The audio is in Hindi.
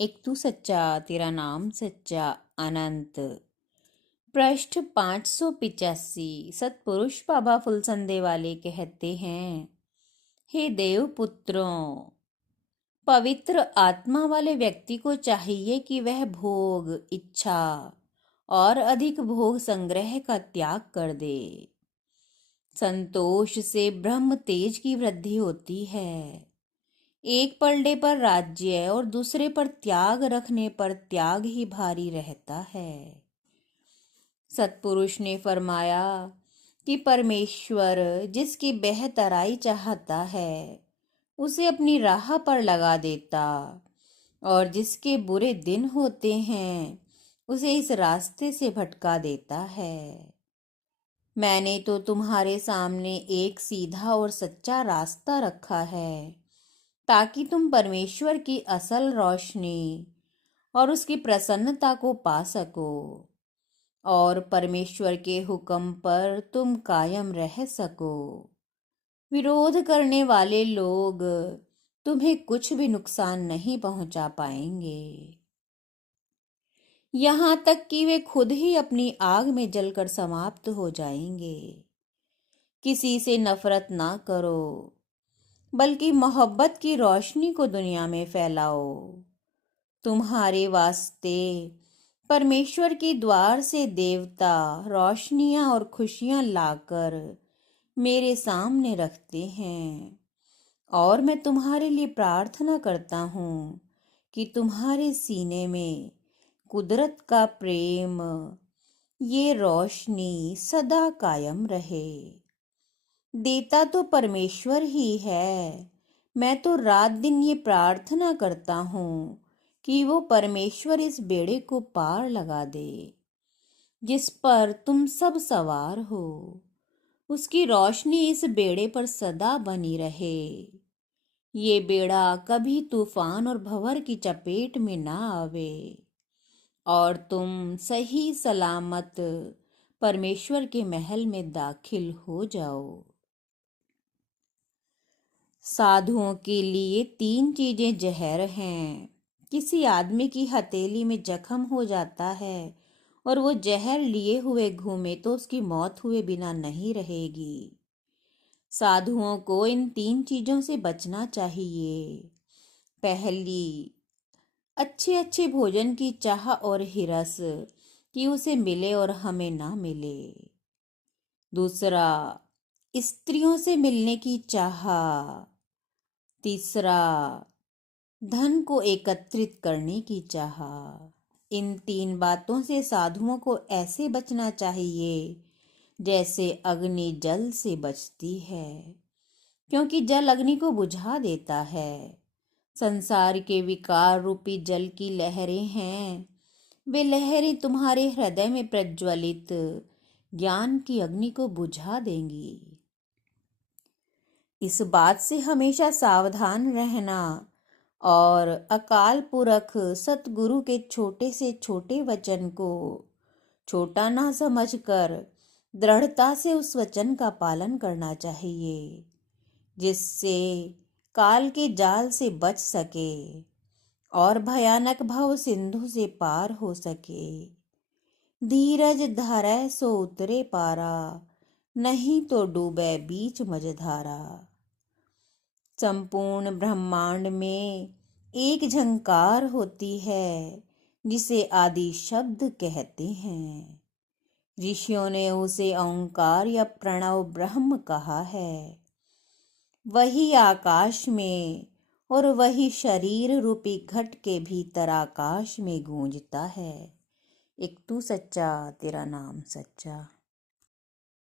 एक तू सच्चा, तेरा नाम सच्चा, अनंत। पृष्ठ 585। सतपुरुष बाबा फुलसंदे वाले कहते हैं, हे देव पुत्रों, पवित्र आत्मा वाले व्यक्ति को चाहिए कि वह भोग, इच्छा और अधिक भोग संग्रह का त्याग कर दे। संतोष से ब्रह्म तेज की वृद्धि होती है। एक पलड़े पर राज्य और दूसरे पर त्याग रखने पर त्याग ही भारी रहता है। सतपुरुष ने फरमाया कि परमेश्वर जिसकी बेहतराई चाहता है उसे अपनी राह पर लगा देता, और जिसके बुरे दिन होते हैं उसे इस रास्ते से भटका देता है। मैंने तो तुम्हारे सामने एक सीधा और सच्चा रास्ता रखा है ताकि तुम परमेश्वर की असल रोशनी और उसकी प्रसन्नता को पा सको और परमेश्वर के हुक्म पर तुम कायम रह सको। विरोध करने वाले लोग तुम्हें कुछ भी नुकसान नहीं पहुंचा पाएंगे, यहाँ तक कि वे खुद ही अपनी आग में जलकर समाप्त हो जाएंगे। किसी से नफरत ना करो, बल्कि मोहब्बत की रोशनी को दुनिया में फैलाओ। तुम्हारे वास्ते परमेश्वर के द्वार से देवता रोशनियां और खुशियां लाकर मेरे सामने रखते हैं, और मैं तुम्हारे लिए प्रार्थना करता हूँ कि तुम्हारे सीने में कुदरत का प्रेम, ये रोशनी सदा कायम रहे। देता तो परमेश्वर ही है। मैं तो रात दिन ये प्रार्थना करता हूँ कि वो परमेश्वर इस बेड़े को पार लगा दे जिस पर तुम सब सवार हो। उसकी रोशनी इस बेड़े पर सदा बनी रहे। ये बेड़ा कभी तूफान और भंवर की चपेट में ना आवे और तुम सही सलामत परमेश्वर के महल में दाखिल हो जाओ। साधुओं के लिए 3 चीजें जहर हैं। किसी आदमी की हथेली में जख्म हो जाता है और वो जहर लिए हुए घूमे तो उसकी मौत हुए बिना नहीं रहेगी। साधुओं को इन 3 चीजों से बचना चाहिए। पहली, अच्छे अच्छे भोजन की चाह और हिरस कि उसे मिले और हमें ना मिले। दूसरा, स्त्रियों से मिलने की चाह। तीसरा, धन को एकत्रित करने की चाह। इन 3 बातों से साधुओं को ऐसे बचना चाहिए जैसे अग्नि जल से बचती है, क्योंकि जल अग्नि को बुझा देता है। संसार के विकार रूपी जल की लहरें हैं। वे लहरें तुम्हारे हृदय में प्रज्वलित ज्ञान की अग्नि को बुझा देंगी। इस बात से हमेशा सावधान रहना और अकाल पुरख सतगुरु के छोटे से छोटे वचन को छोटा ना समझकर दृढ़ता से उस वचन का पालन करना चाहिए, जिससे काल के जाल से बच सके और भयानक भव सिंधु से पार हो सके। धीरज धरै सो उतरे पारा, नहीं तो डूबे बीच मझधारा। संपूर्ण ब्रह्मांड में एक झंकार होती है जिसे आदि शब्द कहते हैं। ऋषियों ने उसे ओंकार या प्रणव ब्रह्म कहा है। वही आकाश में और वही शरीर रूपी घट के भीतर आकाश में गूंजता है। एक तू सच्चा, तेरा नाम सच्चा।